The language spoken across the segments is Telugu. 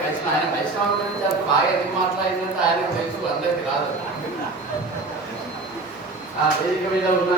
వైష్ణవ ఆయన వైష్ణవం గురించి అది బాగా ఎందుకు మాట్లాడిందంటే ఆయనకు తెలుసు అందరికి రాదు ఆ వేదిక మీద ఉన్న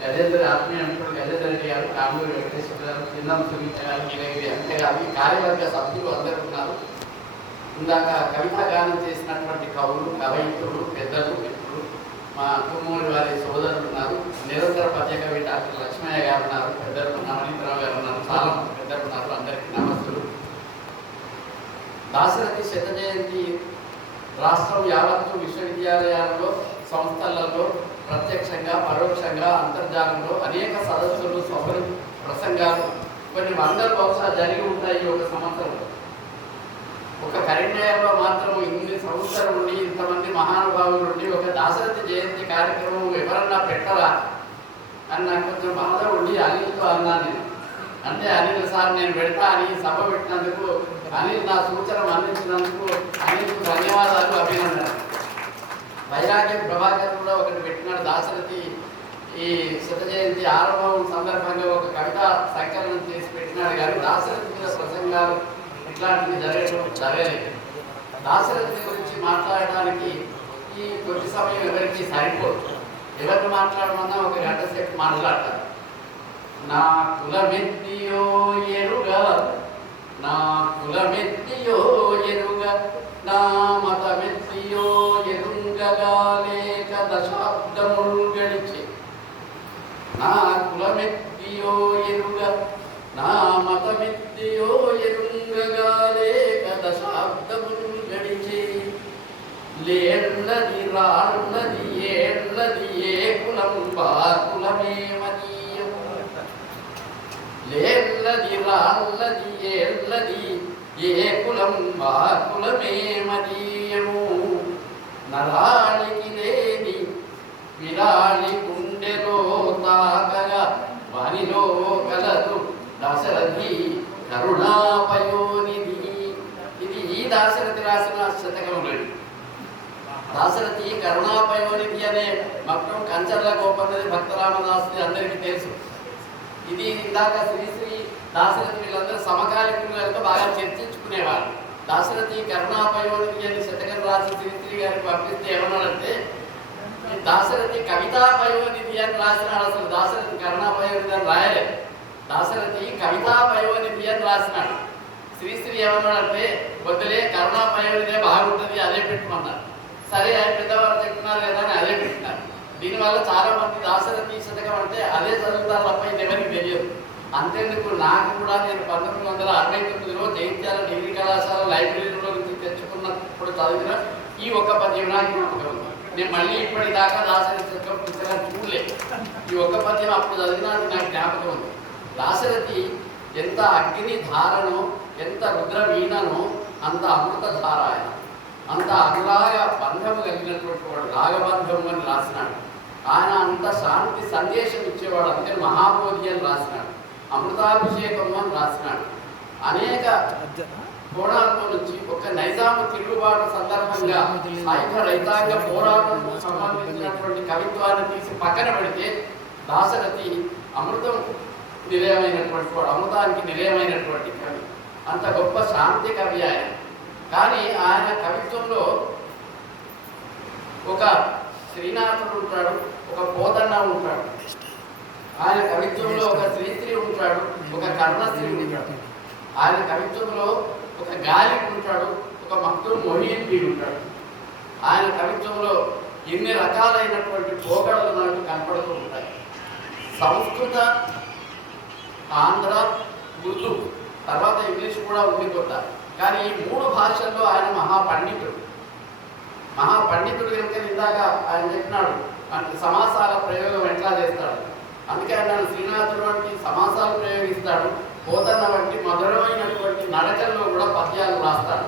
గజేంద్ర ఆత్మీయ మిత్రుడు గజేంద్ర రెడ్డి గారు కామూరి వెంకటేశ్వర గారు చిన్నం సునీత గారు నీలగిరి అంతే కార్యవర్గ సభ్యులు అందరూ ఉన్నారు ఇందాక కవిత గానం చేసినటువంటి కవులు కవయిత్రులు పెద్దలు మిత్రులు మా కుమ్మూరి వారి సోదరులు ఉన్నారు. నిరంతర పద్య కవి డాక్టర్ లక్ష్మయ్య గారు ఉన్నారు. పెద్దలు నవనీతరావు గారు ఉన్నారు. చాలా మంది పెద్దలు ఉన్నారు అందరికీ నమస్తులు దాశరథి శత జయంతి రాష్ట్రం యావత్తు విశ్వవిద్యాలయాలలో సంస్థలలో ప్రత్యక్షంగా పరోక్షంగా అంతర్జాలంలో అనేక సదస్సులు సభలు ప్రసంగాలు కొన్ని వందలు బహుశా జరిగి ఉంటాయి ఒక సంవత్సరంలో. ఒక కరీంనగర్లో మాత్రం ఇన్ని సంవత్సరం ఉండి ఇంతమంది మహానుభావులు ఉండి ఒక దాశరథి జయంతి కార్యక్రమం ఎవరన్నా పెట్టరా? అని నాకు కొంచెం బాధ ఉండి అనిల్తో అన్నాను నేను. అంటే అనిల్ సార్ నేను పెడతా అని సభ పెట్టినందుకు కానీ నా సూచన అందించినందుకు అనేక ధన్యవాదాలు అభినందన వైరాగ్యం ప్రభాకర్ కూడా ఒకటి పెట్టినాడు దాశరథి. ఈ శత జయంతి ఆరంభం సందర్భంగా ఒక కవిత సంకలనం చేసి పెట్టినాడు కానీ దాశరథి మీద ప్రసంగాలు ఇట్లాంటివి జరగడం జరగలేదు. దాశరథి గురించి మాట్లాడడానికి ఈ కొద్ది సమయం ఎవరికి సరిపోదు. ఎవరిని మాట్లాడమన్నా ఒక గంట సేపు మాట్లాడతారు. నా కులమెత్తియో ఎరుగా నా కులమెత్తియో ఎరుగా నా మతమెత్తియో ఎరుంగగా లేక దశాబ్దములు గడిచే. నా కులమెత్తియో ఎరుగా నా మతమెత్తియో ఎరుంగగా లేక దశాబ్దములు గడిచే. లేళ్ళది రాళ్ళది ఏళ్ళది ఏ కులం బా కులమేమనీయం లేళ్ళది రాళ్ళది ఏళ్ళది ఏ కులం మా కులమే మదీయము నరాళికి లేని విరాళి గుండెలో తాకగా వానిలో కలదు దశరథి కరుణాపయోనిధి. ఇది ఈ దాశరథి రాసిన శతకంలో దాశరథి కరుణాపయోనిధి అనే మొత్తం కంచర్ల గోపన్నది భక్తరామదాసుది అందరికీ తెలుసు. ఇది ఇందాక శ్రీశ్రీ దాశరథి వీళ్ళందరూ సమకాలీనులతో బాగా చర్చించుకునేవారు దాశరథి కరుణాపయోనిధి అని శతకం రాసి శ్రీశ్రీ గారికి పంపిస్తే ఏమన్నాడంటే ఈ దాశరథి కవితాపయోనిధి అని రాసినాడు అసలు. దాశరథి కరుణాపయోనిధి అని రాయలేదు. దాశరథి కవితాపయోనిధి అని రాసినాడు. శ్రీశ్రీ ఏమన్నాడంటే వద్దులే కరుణాపయోనిదే బాగుంటుంది అదే పెట్టమన్నాడు సరే ఆయన పెద్దవారు చెప్తున్నారు కదా అని అదే పెట్టినారు దీనివల్ల చాలా మంది దాశరథి శతకం అంటే అదే చదువుతారు తప్ప ఇది ఎవరికి తెలియదు. అంతేందుకు? నాకు కూడా నేను పంతొమ్మిది వందల అరవై తొమ్మిదిలో జైత్యాల డిగ్రీ కళాశాల లైబ్రరీలో నుంచి తెచ్చుకున్నప్పుడు చదివిన ఈ ఒక్క పద్యం నాకు జ్ఞాపకం నేను మళ్ళీ ఇప్పటిదాకా దాశరథి శతకం చూడలేదు ఈ ఒక్క పద్యం అప్పుడు చదివిన అది నాకు జ్ఞాపకం ఉంది. దాశరథి ఎంత అగ్ని ధారను ఎంత రుద్ర వీణను అంత అమృత ధార ఆయన అంత అనురాగ బంధము కలిగినటువంటి వాడు రాగబంధము అని రాసినాడు. ఆయన అంత శాంతి సందేశం ఇచ్చేవాడు. అందుకని మహాబోధి అని రాసినాడు. అమృతాభిషేకం అని రాసినాడు. అనేక కోణాల్లో నుంచి ఒక నైజాము తిరుగుబాటు సందర్భంగా సాయుధ రైతాంగ పోరాటం సంబంధించినటువంటి కవిత్వాన్ని తీసి పక్కన పెడితే దాశరథి అమృతం నిలయమైనటువంటి వాడు అమృతానికి నిలయమైనటువంటి కవి. అంత గొప్ప శాంతి కవి ఆయన. కానీ ఆయన కవిత్వంలో ఒక శ్రీనాథుడు ఉంటాడు ఒక పోతన్న ఉంటాడు. ఆయన కవిత్వంలో ఒక స్త్రీ ఉంటాడు ఒక కర్ణశ్రీ ఉంటాడు. ఆయన కవిత్వంలో ఒక గాలి ఉంటాడు ఒక మక్తులు మొహియన్ ఉంటాడు. ఆయన కవిత్వంలో ఎన్ని రకాలైనటువంటి పోకడలు మనకు కనపడుతూ ఉంటాయి. సంస్కృత ఆంధ్ర ఉర్దూ తర్వాత ఇంగ్లీష్ కూడా ఉంది కొంత కానీ ఈ మూడు భాషల్లో ఆయన మహాపండితుడు. మహాపండితుడు కనుక ఇందాక ఆయన చెప్పినాడు అంటే సమాసాల ప్రయోగం ఎట్లా చేస్తాడు? అందుకే ఆయన శ్రీనాథుడు వంటి సమాసాలు ప్రయోగిస్తాడు. పోతన్న వంటి మధురమైనటువంటి నడకల్లో కూడా పద్యాలు రాస్తాడు.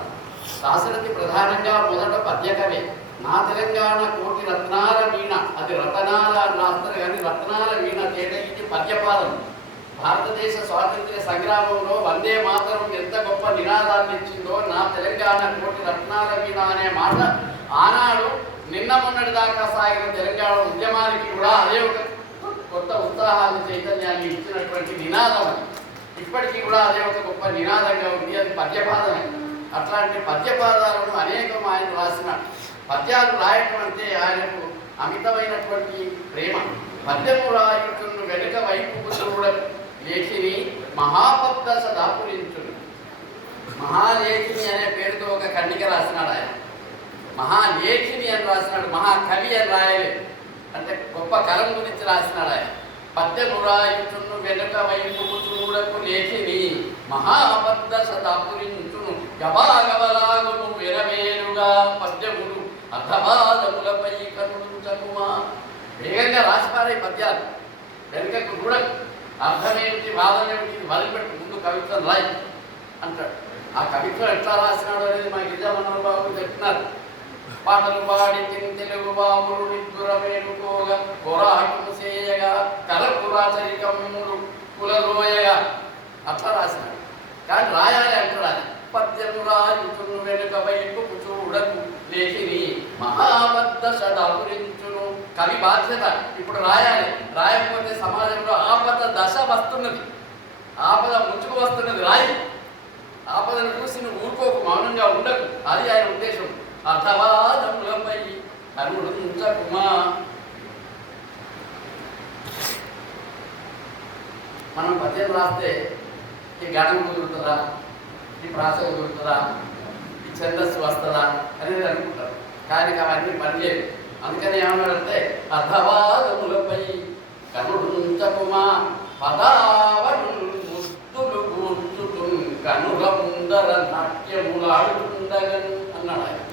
రాసినది ప్రధానంగా మొదట పద్యకవే. నా తెలంగాణ కోటి రత్నాల వీణ అది రతనాల అని రాస్తారు కానీ రత్నాల వీణ తేడా ఇది పద్యపాదం. భారతదేశ స్వాతంత్ర్య సంగ్రామంలో వందే మాతరం ఎంత గొప్ప నినాదాన్ని ఇచ్చిందో నా తెలంగాణ కోటి రత్నాల వీణ అనే మాట ఆనాడు నిన్న మొన్నటి దాకా సాగిన తెలంగాణ ఉద్యమానికి కూడా అదే ఒక కొత్త ఉత్సాహాన్ని చైతన్యాన్ని ఇచ్చినటువంటి నినాదం ఇప్పటికీ కూడా అదే ఒక గొప్ప నినాదంగా ఉంది అది పద్యపాదమే. అట్లాంటి పద్యపాదాలను అనేకం ఆయన రాసిన పద్యాలు రాయటం అంటే ఆయనకు అమితమైనటువంటి ప్రేమ. పద్యము రాయుటను వెనుక వైపు చూడ లేఖిని మహాపద్ద దాపురించును మహాలేఖిని అనే పేరుతో ఒక ఖండిక రాసినాడు ఆయన. మహాలేఖిని అని రాసినాడు మహాకవి అని రాయలేదు. అంటే గొప్ప కలం గురించి రాసినాడు ఆయన. పద్యము వెనుక వైపు చూడకు లేచిని మహాబద్ధ సదాపురించును గబాగబలాగును వెరవేరుగా పద్యములు అర్ధవాదములపై కనుంచకుమా వేగంగా రాసిపారే పద్యాలు. వెనుకకు చూడకు అర్థమేమిటి వాదమేమిటి మొదలుపెట్టు ముందు కవిత్వం రాయి అంటాడు. ఆ కవిత్వం ఎట్లా రాసినాడు అనేది మా గిరిజామన్నోహర్ బాబు చెప్తున్నారు పాటలు పాడి తెలుగు బాబులు నిద్దురమేలుకోగా కొరాటము చేయగా కలపురాచరికముడు కులలోయగా. అట్లా రాసినాడు కానీ రాయాలి అంటాడు అది పద్యము రాయుచును వెనుక వైపు చూడకు లేచిని మహాబద్ధ షడాపురించును కవి బాధ్యత ఇప్పుడు రాయాలి. రాయకపోతే సమాజంలో ఆపద దశ వస్తున్నది. ఆపద ముంచుకు వస్తున్నది. రాయి. ఆపదను చూసి నువ్వు ఊరుకోకు మౌనంగా ఉండకు. అది ఆయన ఉద్దేశం. అథవాదములపై కరుణించకుమా? మనం పద్యం రాస్తే ఈ గణం కుదురుతుందా? ఈ ప్రాస కుదురుతుందా? ఈ ఛందస్సు వస్తుందా? అనేది అనుకుంటారు. కానీ అవన్నీ పనిలేదు అందుకని ఏమన్నాడంటే అర్థవాదములపై కరుణించకుమా? పదావను ముస్తులు కూర్చుకున్ కనుల ముందర నాట్యములాడుతుండగను అన్నాడు ఆయన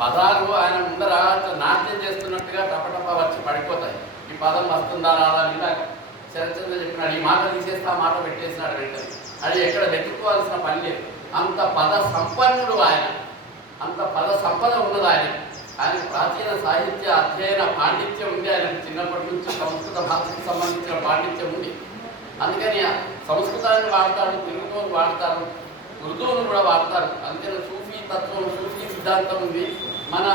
పదాలు ఆయన ముందర నాట్యం చేస్తున్నట్టుగా టపటప వచ్చి పడిపోతాయి. ఈ పదం వస్తుందా రాదా ఇలా శరత్చంద్ర చెప్పినాడు ఈ మాట తీసేస్తే ఆ మాట పెట్టేసినాడు వెంటనే. అది ఎక్కడ వెతుక్కోవాల్సిన పని లేదు. అంత పద సంపన్నుడు ఆయన. అంత పద సంపద ఉన్నది ఆయన. ఆయన ప్రాచీన సాహిత్య అధ్యయన పాండిత్యం ఉంది ఆయన. చిన్నప్పటి నుంచి సంస్కృత భాషకు సంబంధించిన పాండిత్యం ఉంది. అందుకని సంస్కృతాన్ని వాడతారు తెలుగును వాడతారు ఉర్దూను కూడా వాడతారు. అందుకని సూఫీ తత్వం సూఫీ సిద్ధాంతం ఉంది. మన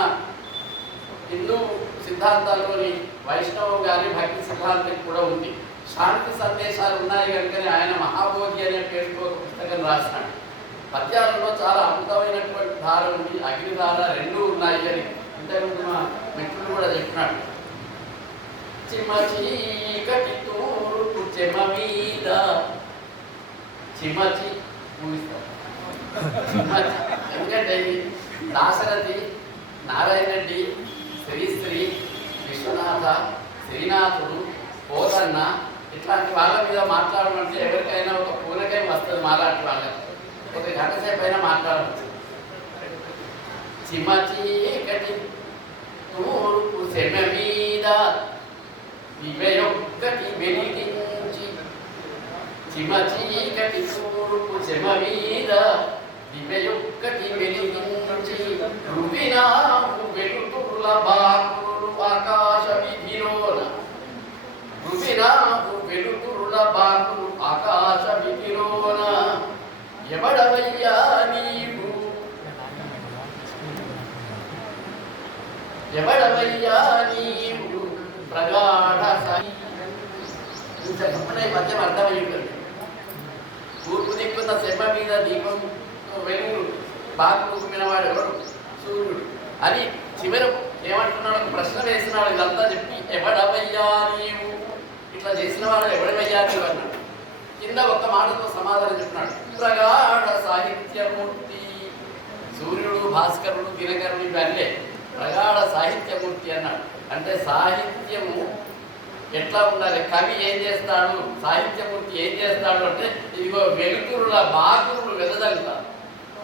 హిందూ సిద్ధాంతాల్లోని వైష్ణవం గారి భక్తి సిద్ధాంతం కూడా ఉంది. శాంతి సందేశాలు ఉన్నాయి కనుకనే ఆయన మహాబోధి అనే పేరుతో ఒక పుస్తకం రాసినాడు పద్యాలలో చాలా అద్భుతమైనటువంటి ధార ఉంది. అగ్నిధార రెండు ఉన్నాయి అని ఇంతకుముందు మా మిత్రుడు కూడా చెప్పినాడు. చిమ చీకటి తూర్పు చెమ మీద చిమచి ఊహిస్తాం. ఎందుకంటే దాశరథి నారాయణ రెడ్డి శ్రీశ్రీ విశ్వనాథ శ్రీనాథుడు పోతన్న ఇట్లాంటి వాళ్ళ మీద మాట్లాడమంటే ఎవరికైనా ఒక పూనకం వస్తుంది మాలాంటి వాళ్ళకి. ఒక గంట సేపు అయినా మాట్లాడవచ్చు చిమచీకటి తూర్పు సెమ మీద ఇవయొక్కటి వెలిగించి. చిమచీకటి తూర్పు చెమ మీద దివ్యొక్కటి వెలిగించి రువినాము వెలుతురుల బాకులు ఆకాశ విధిలోన రువినాము వెలుతురుల బాకులు ఆకాశ విధిలోన ఎవడవయ్యా నీవు ఎవడవయ్యా నీవు ప్రగాఢ సాయి ఇంతకప్పుడే మధ్యం అర్థమై ఉంటుంది తూర్పు దిక్కున్న మీద దీపం వెలుగురు బాగు వినవాడు ఎవరు? సూర్యుడు. అని చివరి ఏమంటున్నాడు? ప్రశ్న వేసినాడు ఇదంతా చెప్పి ఎవడవయ్యా నీవు? ఇట్లా చేసిన వాడు ఎవడవయ్యా నీవు అన్నాడు. కింద ఒక్క మాటతో సమాధానం చెప్పినాడు ప్రగాఢ సాహిత్యమూర్తి సూర్యుడు భాస్కరుడు దినకరుడు ఇవన్నీ ప్రగాఢ సాహిత్యమూర్తి అన్నాడు. అంటే సాహిత్యము ఎట్లా ఉండాలి? కవి ఏం చేస్తాడు? సాహిత్యమూర్తి ఏం చేస్తాడు అంటే ఇదిగో వెలుతురుల బాకురులు వెదజల్లుతారు.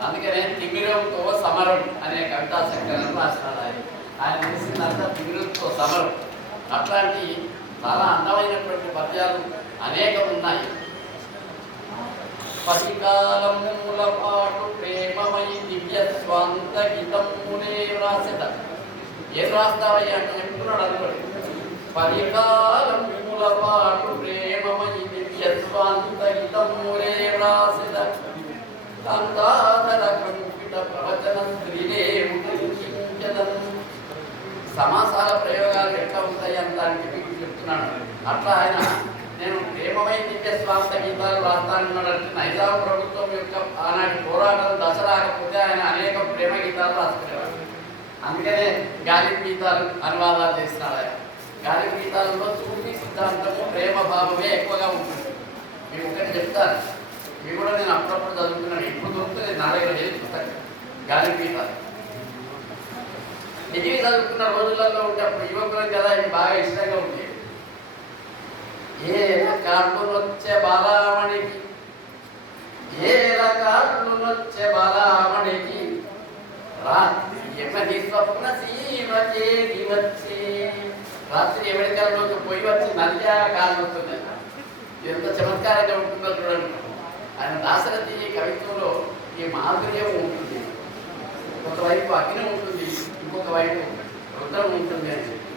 అందుకనే తిమిరంతో సమరం అనే కవితా సంకలనం రాసినాడు ఆయన. ఆయన చేసిందంతా తిమిరంతో సమరం. అట్లాంటి చాలా అందమైనటువంటి పద్యాలు అనేకం ఉన్నాయి పసికాలముల పాటు ప్రేమమై దివ్య స్వాంత గీతమునే రాసేట ఏం రాస్తావయ్యా అంటే చెప్తున్నాడు అనుకోండి పరికాలముల పాటు ప్రేమమై దివ్య స్వాంత గీతమునే వ్రాసిట. అంతా సమాసాల ప్రయోగాలు ఎట్లా ఉంటాయి అని దానికి మీకు చెప్తున్నాను. అట్లా ఆయన నేను ప్రేమమై దివ్య స్వార్థ గీతాలు రాస్తానన్నాడంటే నైజాం ప్రభుత్వం యొక్క ఆనాటి పోరాటం దసరాకపోతే ఆయన అనేక ప్రేమ గీతాలు రాసుకునేవాడు అందుకనే గాలి గీతాలు అనువాదాలు చేస్తున్నాడు ఆయన. గాలి గీతాలలో సూఫీ సిద్ధాంతము ప్రేమ భావమే ఎక్కువగా ఉంటుంది. మీకు ఒకటి చెప్తాను. ఇవి కూడా నేను అప్పుడప్పుడు చదువుతున్నాను. ఇప్పుడు దొరుకుతుంది? నా దగ్గర లేదు పుస్తకం. గాలి గీతాలు. డిగ్రీ చదువుకున్న రోజులలో ఉంటే అప్పుడు యువకులకు కదా ఇవి బాగా ఇష్టంగా ఉండేవి ఏ కార్లు నొచ్చే బాలామణికి ఏల కార్లు నొచ్చే బాలామణికి రాత్రి ఎమని స్వప్న సీమకేది వచ్చి రాత్రి ఎవరి కాలంలోకి పోయి వచ్చి నదిగా కాలం వస్తుంది ఎంత చమత్కారంగా ఉంటుందో చూడండి. ఆయన దాశరథి కవిత్వంలో ఈ మాధుర్యం ఉంటుంది. ఒకవైపు అగ్ని ఉంటుంది. ఇంకొక వైపు రుద్రం ఉంటుంది అని చెప్పి.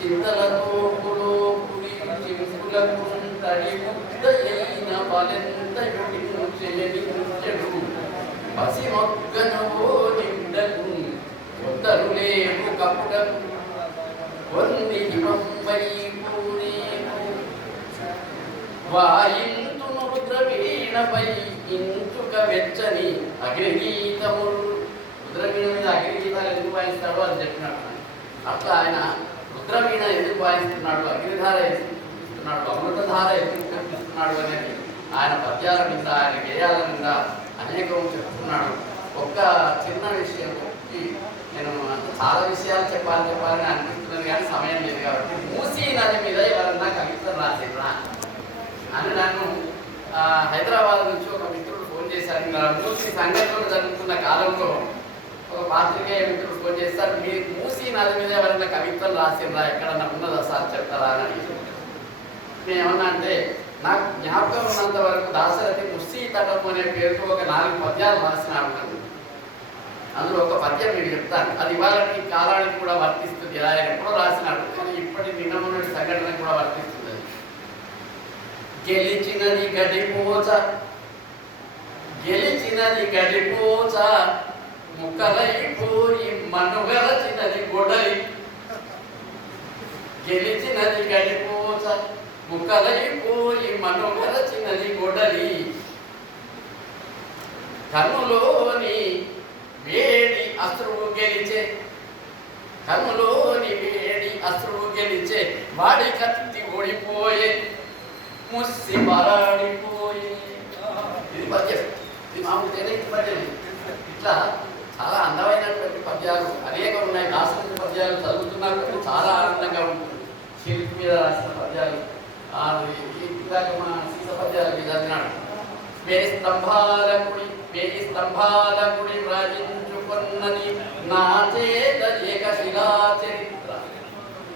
చింతలతో పులోపురి చింపులకు తడి ముద్దయైన బలెంత యుడిను చేయని ముచ్చడు. పసి నిండకు లేవు కపుడకు కొన్ని హిమంబై వాయింతును రుద్రవీణపై ఇంచుక వెచ్చని అగ్నిగీతములు. రుద్రవీణ మీద అగ్నిగీతాలు ఎందుకు వాయిస్తాడో అని చెప్పినాడు. అట్లా ఆయన రుద్రవీణ ఎందుకు వాయిస్తున్నాడు అగ్నిధార ఎందుకు ఇస్తున్నాడు అమృతధార ఎందుకు కనిపిస్తున్నాడు అనేది ఆయన పద్యాల మీద ఆయన గేయాల మీద అనేకం చెప్తున్నాడు. ఒక్క చిన్న విషయం ఈ నేను చాలా విషయాలు చెప్పాలి చెప్పాలని అనిపిస్తున్నాను కానీ సమయం లేదు కాబట్టి మూసీ నది మీద ఎవరన్నా కవిత్వం రాసిర్రా? అని నన్ను హైదరాబాద్ నుంచి ఒక మిత్రుడు ఫోన్ చేశారు మూసీ సంఘటనలు జరుగుతున్న కాలంలో ఒక పాత్రికేయ మిత్రుడు ఫోన్ చేస్తారు మీరు మూసీ నది మీద ఎవరైనా కవిత్వం రాసిందా ఎక్కడన్నా ఉన్నదా సార్? చెప్తారా? అని అడిగారు. నేను ఏమన్నా అంటే నాకు జ్ఞాపకం ఉన్నంత వరకు దాశరథి ముస్సీ తటం అనే పేరుతో ఒక నాలుగు పద్యాలు రాసినాడు నన్ను. అందులో ఒక పద్యం నేను చెప్తాను. అది ఇవాళకి కాలానికి కూడా వర్తిస్తుంది. ఇలా ఎప్పుడో రాసినాడు. కానీ ఇప్పటి నిన్న సంఘటన కూడా వర్తిస్తుంది అది. గెలిచినది గడిపోచ గెలిచినది గడిపోచ ముక్కలైపోయి మనుగలచినది గొడలి గెలిచినది గడిపోచ ముక్కలైపోయి మనుగలచినది గొడలి కన్నులోని వేడి అశ్రువు గెలిచే. కన్నులోని వేడి అశ్రువు గెలిచే. వాడి కత్తి ఓడిపోయే. ముస్సి మరాడిపోయే. ఇది పద్యం. ఇది మామూలు తెలియదు పద్యం. ఇట్లా చాలా అందమైనటువంటి పద్యాలు అనేక ఉన్నాయి. దాసరి పద్యాలు చదువుతున్నప్పుడు చాలా ఆనందంగా ఉంటుంది. శిల్పి మీద రాసిన పద్యాలు ఆ, ఇందాక మా సీత పద్యాలు మీద చదివినాడు వేయి స్తంభాల కుడి వేయి స్తంభాల కుడి వ్రాజించుకున్నది నా చేత ఏకశిలా చరిత్ర.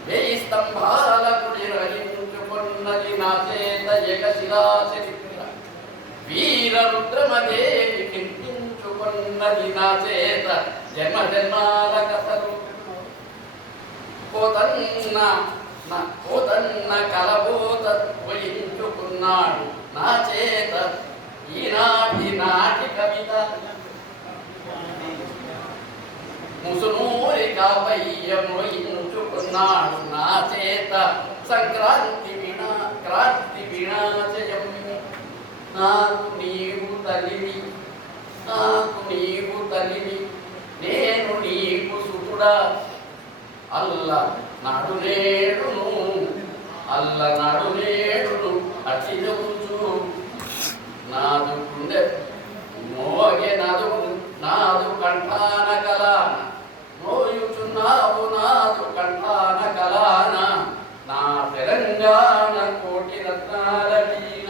వేయి స్తంభాల కుడి వ్రాజించుకున్నది నా చేత ఏకశిలా చరిత్ర. వీర రుద్రమదేవి నా చేత జన్మ జన్మాల కథలు పోతన్న పోతన్న కలబోత పోయించుకున్నాడు నా చేత. ఈనాటి నాటి కవిత. ముసునూరి కాపయ్యమోయించుకున్నాడు నా చేత. సంక్రాంతి వినా క్రాంతి వినాచయం నాకు నీవు తల్లివి. నాకు నీవు తల్లివి నేను నీకు సుతుడా. అల్ల నడు నేడును అల్ల నడు నేడును అతి చెబుచు నాదు గుండె మోగే నాదు నాదు కంఠాన కలాన మోయుచున్నావు నాదు కంఠాన కలాన నా తెలంగాణ కోటి రత్నాల వీణ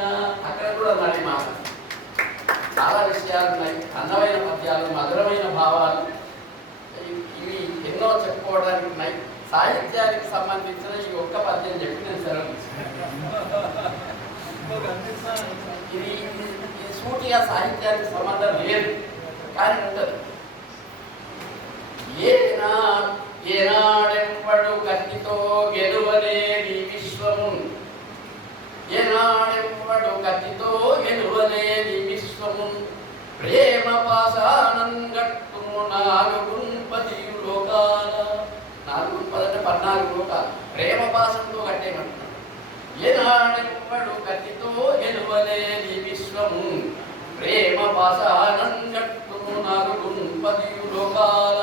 అక్కడ కూడా నడి మాట చాలా విషయాలు ఉన్నాయి అందమైన పద్యాలు మధురమైన భావాలు ఇ- ఇవి ఎన్నో చెప్పుకోవడానికి ఉన్నాయి సాహిత్యానికి సంబంధించిన ఈ ఒక్క పద్యం చెప్పి నేను సెలవు తీసుకుంటాను. ఇది ఇది ఇది సూటిగా సాహిత్యానికి సంబంధం లేదు. కానీ ఉంటుంది ఏనా ఏనాడెవ్వడు కత్తితో గెలువలేని విశ్వము? ఏనాడెవ్వడు కత్తితో గెలువలేని విశ్వము? ప్రేమ పాశానంగట్టుము నాలుగు పది లోకాల. నాలుగు పదంటే పద్నాలుగు లోకాలు. ప్రేమ పాశంతో కట్టేమంటున్నాడు ఏనాడెవ్వడు కత్తితో గెలువలేని ప్రేమ పాశానంగట్టు నరుడు లోకాల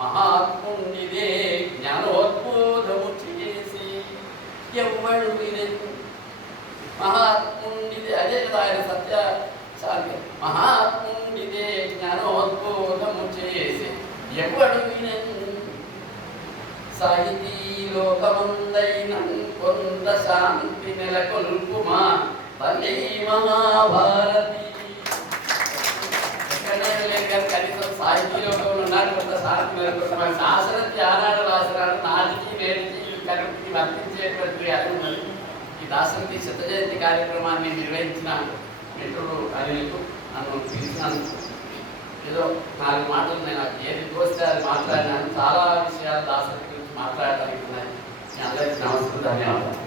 మహాత్మునిదే జ్ఞానోద్బోధము చేసి ఎవ్వడు వినెను మహాత్మునిదే అదే కదా ఆయన సత్య సాధ్యం మహాత్మునిదే జ్ఞానోద్బోధము చేసి ఎవ్వడు వినెను సాహితీ లోకముందైన కొంత శాంతి నెలకొల్పుమా. తల్లి మహాభారతి ఎక్కడైనా లేదు కానీ కనీసం సాహితీ లోకంలో ఉన్నాడు నాటికి నేటికి వర్తించేటువంటి అది ఉన్నది ఈ దాసరథి శత జయంతి కార్యక్రమాన్ని నిర్వహించిన మిత్రుడు అనిలకు నన్ను పిలిచినందుకు ఏదో నాలుగు మాటలు నేను నాకు ఏది తోస్తే అది మాట్లాడినాను. చాలా విషయాలు దాసరి గురించి మాట్లాడటానికి ఉన్నాయి. మీ అందరికీ నమస్కారం. ధన్యవాదాలు.